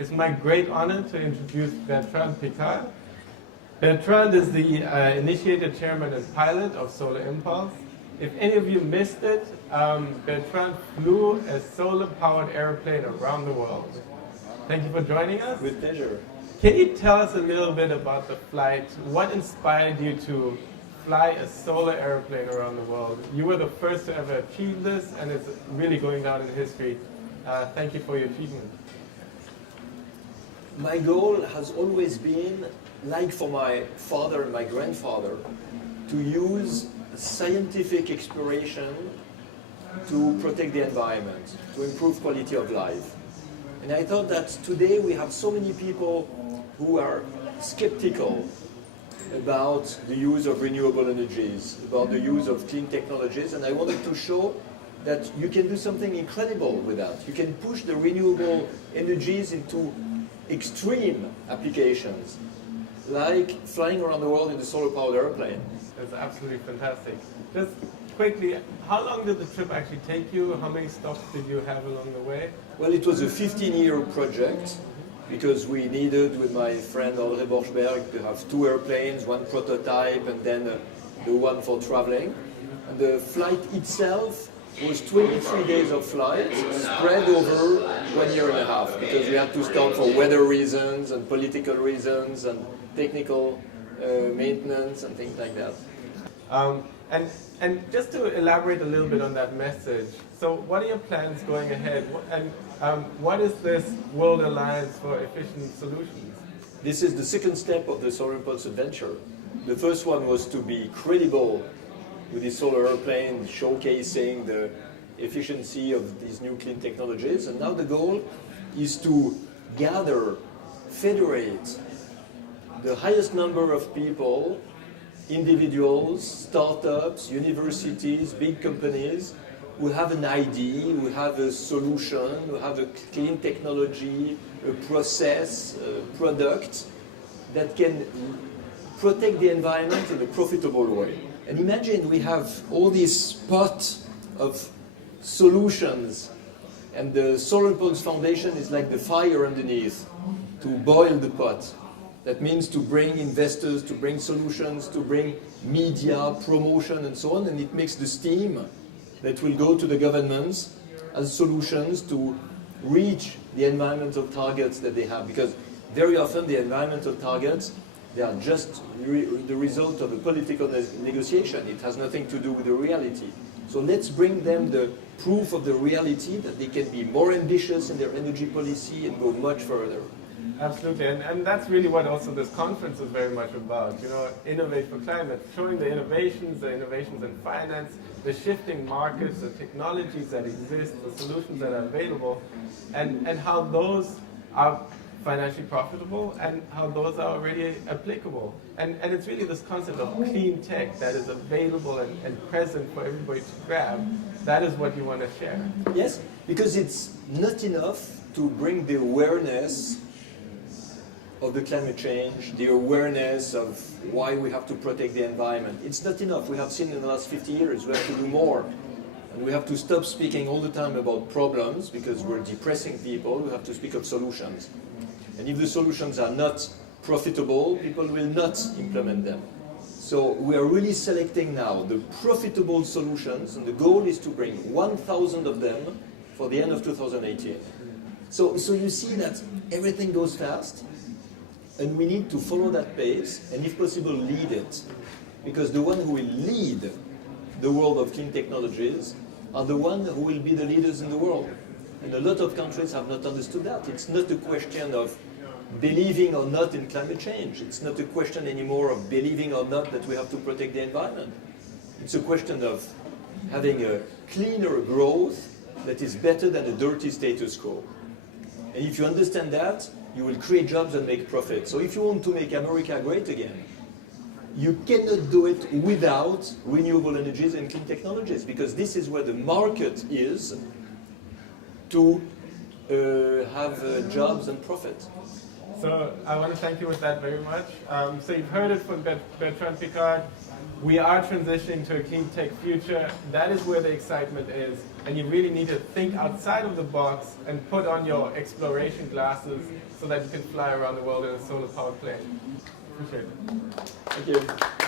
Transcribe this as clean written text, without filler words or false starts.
It's my great honor to introduce Bertrand Piccard. Bertrand is the Initiator Chairman and Pilot of Solar Impulse. If any of you missed it, Bertrand flew a solar-powered airplane around the world. Thank you for joining us. With pleasure. Can you tell us a little bit about the flight? What inspired you to fly a solar airplane around the world? You were the first to ever achieve this, and it's really going down in history. Thank you for your achievement. My goal has always been, like for my father and my grandfather, to use scientific exploration to protect the environment, to improve quality of life. And I thought that today we have so many people who are skeptical about the use of renewable energies, about the use of clean technologies, and I wanted to show that you can do something incredible with that. You can push the renewable energies into extreme applications, like flying around the world in a solar-powered airplane. That's absolutely fantastic. Just quickly, how long did the trip actually take you? How many stops did you have along the way? Well, it was a 15-year project because we needed, with my friend Audrey Borschberg, to have 2 airplanes, 1 prototype, and then the one for traveling. And the flight itself was 23 days of flight spread over 1.5 years because we had to stop for weather reasons and political reasons and technical maintenance and things like that. And just to elaborate a little bit on that message, so what are your plans going ahead? And what is this World Alliance for Efficient Solutions? This is the second step of the Solar Impulse adventure. The first one was to be credible with the solar airplane, showcasing the efficiency of these new clean technologies. And now the goal is to gather, federate the highest number of people, individuals, startups, universities, big companies, who have an idea, who have a solution, who have a clean technology, a process, a product that can protect the environment in a profitable way. And imagine we have all this pot of solutions, and the Solar Impulse Foundation is like the fire underneath to boil the pot. That means to bring investors, to bring solutions, to bring media, promotion, and so on, and it makes the steam that will go to the governments as solutions to reach the environmental targets that they have. Because very often the environmental targets, they are just the result of a political negotiation. It has nothing to do with the reality. So let's bring them the proof of the reality that they can be more ambitious in their energy policy and go much further. Absolutely, and that's really what also this conference is very much about. You know, Innovate for Climate, showing the innovations in finance, the shifting markets, the technologies that exist, the solutions that are available, and how those are financially profitable and how those are already applicable. And it's really this concept of clean tech that is available and present for everybody to grab. That is what you want to share. Yes, because it's not enough to bring the awareness of the climate change, the awareness of why we have to protect the environment. It's not enough. We have seen in the last 50 years we have to do more. And we have to stop speaking all the time about problems because we're depressing people. We have to speak of solutions. And if the solutions are not profitable, people will not implement them. So we are really selecting now the profitable solutions, and the goal is to bring 1,000 of them for the end of 2018. So you see that everything goes fast, and we need to follow that pace, and if possible, lead it. Because the one who will lead the world of clean technologies are the ones who will be the leaders in the world. And a lot of countries have not understood that. It's not a question of believing or not in climate change. It's not a question anymore of believing or not that we have to protect the environment. It's a question of having a cleaner growth that is better than a dirty status quo. And if you understand that, you will create jobs and make profit. So if you want to make America great again, you cannot do it without renewable energies and clean technologies, because this is where the market is to have jobs and profit. So I want to thank you with that very much. So you've heard it from Bertrand Piccard. We are transitioning to a clean tech future. That is where the excitement is. And you really need to think outside of the box and put on your exploration glasses so that you can fly around the world in a solar powered plane. Appreciate it. Thank you.